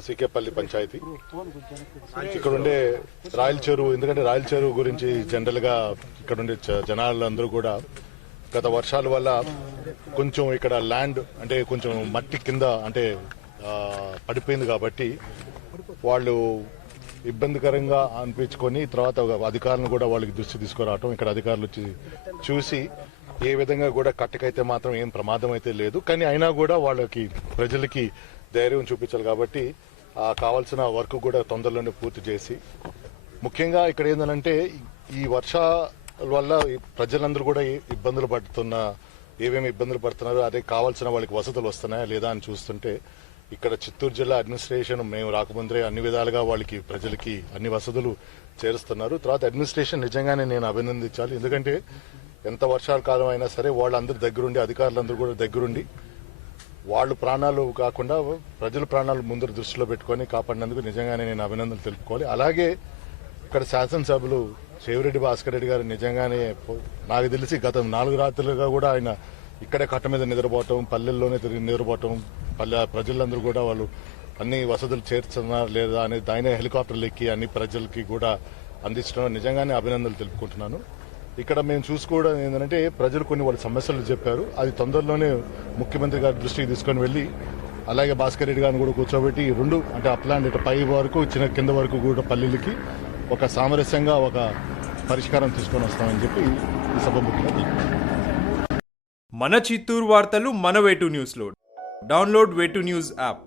సీకేపల్లి పంచాయతీ. ఇక్కడ ఉండే రాయల చెరువు ఎందుకంటే రాయల చెరువు గురించి జనరల్గా ఇక్కడ ఉండే జనాలందరూ కూడా గత వర్షాల వల్ల కొంచెం ఇక్కడ ల్యాండ్ అంటే కొంచెం మట్టి కింద అంటే పడిపోయింది కాబట్టి వాళ్ళు ఇబ్బందికరంగా అనిపించుకొని తర్వాత అధికారులను కూడా వాళ్ళకి దృష్టి తీసుకురావటం ఇక్కడ అధికారులు వచ్చి చూసి ఏ విధంగా కూడా కట్టకైతే మాత్రం ఏం ప్రమాదం అయితే లేదు. కానీ అయినా కూడా వాళ్ళకి ప్రజలకి ధైర్యం చూపించాలి కాబట్టి ఆ కావాల్సిన వర్క్ కూడా తొందరలోనే పూర్తి చేసి ముఖ్యంగా ఇక్కడ ఏంటంటే ఈ వర్షాల వల్ల ప్రజలందరూ కూడా ఇబ్బందులు పడుతున్న ఏమేమి ఇబ్బందులు పడుతున్నారు అదే కావాల్సిన వాళ్ళకి వసతులు వస్తున్నాయా లేదా అని చూస్తుంటే ఇక్కడ చిత్తూరు జిల్లా అడ్మినిస్ట్రేషన్ మేము రాకముందే అన్ని విధాలుగా వాళ్ళకి ప్రజలకి అన్ని వసతులు చేరుస్తున్నారు. తర్వాత అడ్మినిస్ట్రేషన్ నిజంగానే నేను అభినందించాలి. ఎందుకంటే ఎంత వర్షాల కాలం అయినా సరే వాళ్ళందరూ దగ్గరుండి అధికారులందరూ కూడా దగ్గరుండి వాళ్ళు ప్రాణాలు కాకుండా ప్రజల ప్రాణాలు ముందు దృష్టిలో పెట్టుకొని కాపాడినందుకు నిజంగానే నేను అభినందనలు తెలుపుకోవాలి. అలాగే ఇక్కడ శాసనసభ్యులు చెవిరెడ్డి భాస్కర్ రెడ్డి గారు నిజంగానే నాకు తెలిసి గత నాలుగు రాత్రులుగా కూడా ఆయన ఇక్కడే కట్ట మీద నిద్రపోవటం పల్లెల్లోనే తిరిగి నిద్రపోవటం పల్లె ప్రజలందరూ కూడా వాళ్ళు అన్ని వసతులు చేర్చున్నారు లేదా అనేది ఆయన హెలికాప్టర్లు ఎక్కి అన్ని ప్రజలకి కూడా అందించడం నిజంగానే అభినందనలు తెలుపుకుంటున్నాను. ఇక్కడ మేము చూసుకోవడం ఏంటంటే ప్రజలు కొన్ని వాళ్ళ సమస్యలు చెప్పారు. అది తొందరలోనే ముఖ్యమంత్రి గారి దృష్టికి తీసుకొని వెళ్ళి అలాగే భాస్కర్ రెడ్డి గారిని కూడా కూర్చోబెట్టి రెండు అంటే అప్లాండ్ ఇటు పై వరకు చిన్న కింద వరకు కూడా పల్లెలకి ఒక సామరస్యంగా ఒక పరిష్కారం తీసుకొని వస్తామని చెప్పి ఈ సభ ముఖ్యమంత్రి మన చిత్తూరు వార్తలు మన వేటు న్యూస్లో. డౌన్లోడ్ వేటు న్యూస్ యాప్.